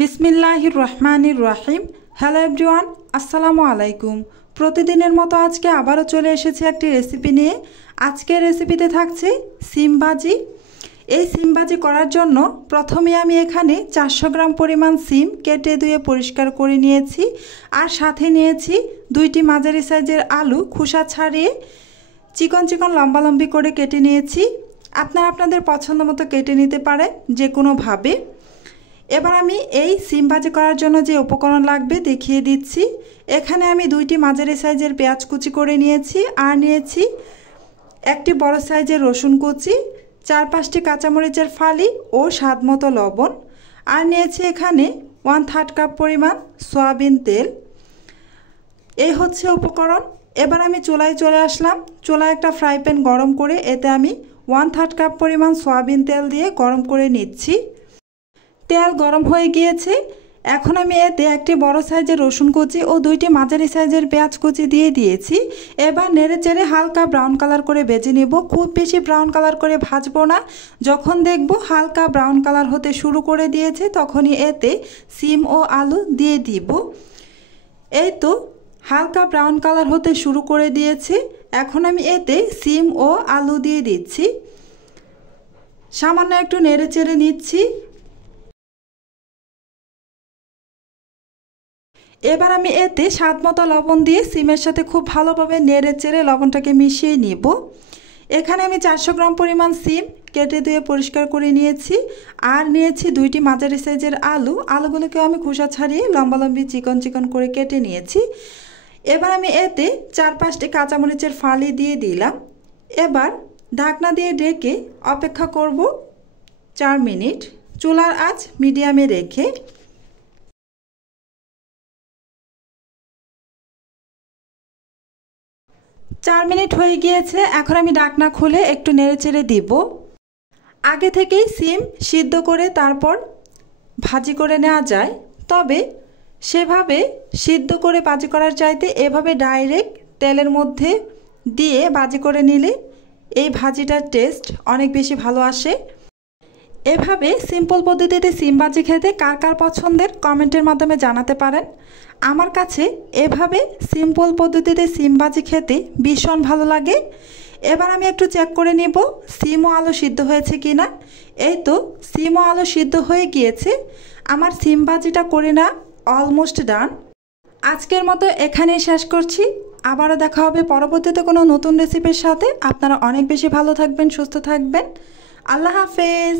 बिस्मिल्लाहिर रहमानिर रहीम। Hello everyone, अस्सलामु आलाइकुम। प्रतिदिनेर मतो आजके आबारो चले एसेछि एकटी रेसिपि निये। आजकेर रेसिपिते थाकছে সিম ভাজি। এই সিম ভাজি করার জন্য প্রথমে আমি এখানে 400 গ্রাম পরিমাণ সিম কেটে ধুয়ে পরিষ্কার করে নিয়েছি আর সাথে নিয়েছি দুইটি মাঝারি সাইজের আলু খোসা ছাড়িয়ে চিকন চিকন লম্বা লম্বি করে কেটে নিয়েছি। আপনারা আপনাদের পছন্দ মতো কেটে নিতে পারেন যে কোনো ভাবে। এবার আমি এই সিম ভাজি করার জন্য যে উপকরণ লাগবে দেখিয়ে দিচ্ছি। এখানে আমি দুইটি মাঝারি সাইজের পেঁয়াজ কুচি করে নিয়েছি আর নিয়েছি একটি বড় সাইজের রসুন কুচি, 4-5টি কাঁচামরিচের ফালি ও স্বাদমতো লবণ আর নিয়েছি এখানে 1/3 কাপ পরিমাণ সয়াবিন তেল। এই হচ্ছে উপকরণ। এবার আমি চুলায় চলে আসলাম। চুলায় একটা ফ্রাই প্যান গরম করে এতে আমি 1/3 কাপ পরিমাণ সয়াবিন তেল দিয়ে গরম করে নিচ্ছি। তেল গরম হয়ে গিয়েছে। এখন আমি এতে একটি বড় সাইজের রসুন কুচি ও দুইটি মাঝারি সাইজের পেঁয়াজ কুচি দিয়ে দিয়েছি। এবার নেড়েচেড়ে হালকা ব্রাউন কালার করে ভেজে নেব। খুব বেশি ব্রাউন কালার করে ভাজবো না। যখন দেখব হালকা ব্রাউন কালার হতে শুরু করে দিয়েছে তখনই এতে সিম ও আলু দিয়ে দিব। এই তো হালকা ব্রাউন কালার হতে শুরু করে দিয়েছে। এখন আমি এতে সিম ও আলু দিয়ে দিচ্ছি। সামান্য একটু নেড়েচেড়ে নিচ্ছি। এবার আমি এতে স্বাদমতো লবণ দিয়ে সিমের সাথে খুব ভালোভাবে নেড়েচেড়ে লবণটাকে মিশিয়ে নিব। এখানে আমি 400 গ্রাম পরিমাণ সিম কেটে ধুয়ে পরিষ্কার করে নিয়েছি আর নিয়েছি দুইটি মাঝারি সাইজের আলু। আলুগুলোকেও আমি খোসা ছাড়িয়ে লম্বা লম্বি চিকন চিকন করে কেটে নিয়েছি। এবার আমি এতে 4-5টি কাঁচামরিচের ফালি দিয়ে দিলাম। এবার ঢাকনা দিয়ে ঢেকে অপেক্ষা করব 4 মিনিট। চুলার আঁচ মিডিয়ামে রেখে। 4 মিনিট হয়ে গিয়েছে। এখন আমি ঢাকনা খুলে একটু নেড়েচেড়ে দিব। আগে থেকেই সিম সিদ্ধ করে তারপর ভাজি করে নেওয়া যায়, তবে সেভাবে সিদ্ধ করে ভাজি করার চাইতে এভাবে ডাইরেক্ট তেলের মধ্যে দিয়ে ভাজি করে নিলে এই ভাজিটার টেস্ট অনেক বেশি ভালো আসে। এভাবে সিম্পল পদ্ধতিতে সিম ভাজি খেতে কার কার পছন্দের কমেন্টের মাধ্যমে জানাতে পারেন। আমার কাছে এভাবে সিম্পল পদ্ধতিতে সিম ভাজি খেতে ভীষণ ভালো লাগে। এবার আমি একটু চেক করে নেব সিম ও আলু সিদ্ধ হয়েছে কিনা। এই তো সিম ও আলু সিদ্ধ হয়ে গিয়েছে। আমার সিম ভাজিটা করে না অলমোস্ট ডান। আজকের মতো এখানেই শেষ করছি। আবারও দেখা হবে পরবর্তীতে কোনো নতুন রেসিপির সাথে। আপনারা অনেক বেশি ভালো থাকবেন, সুস্থ থাকবেন। আল্লাহ হাফেজ।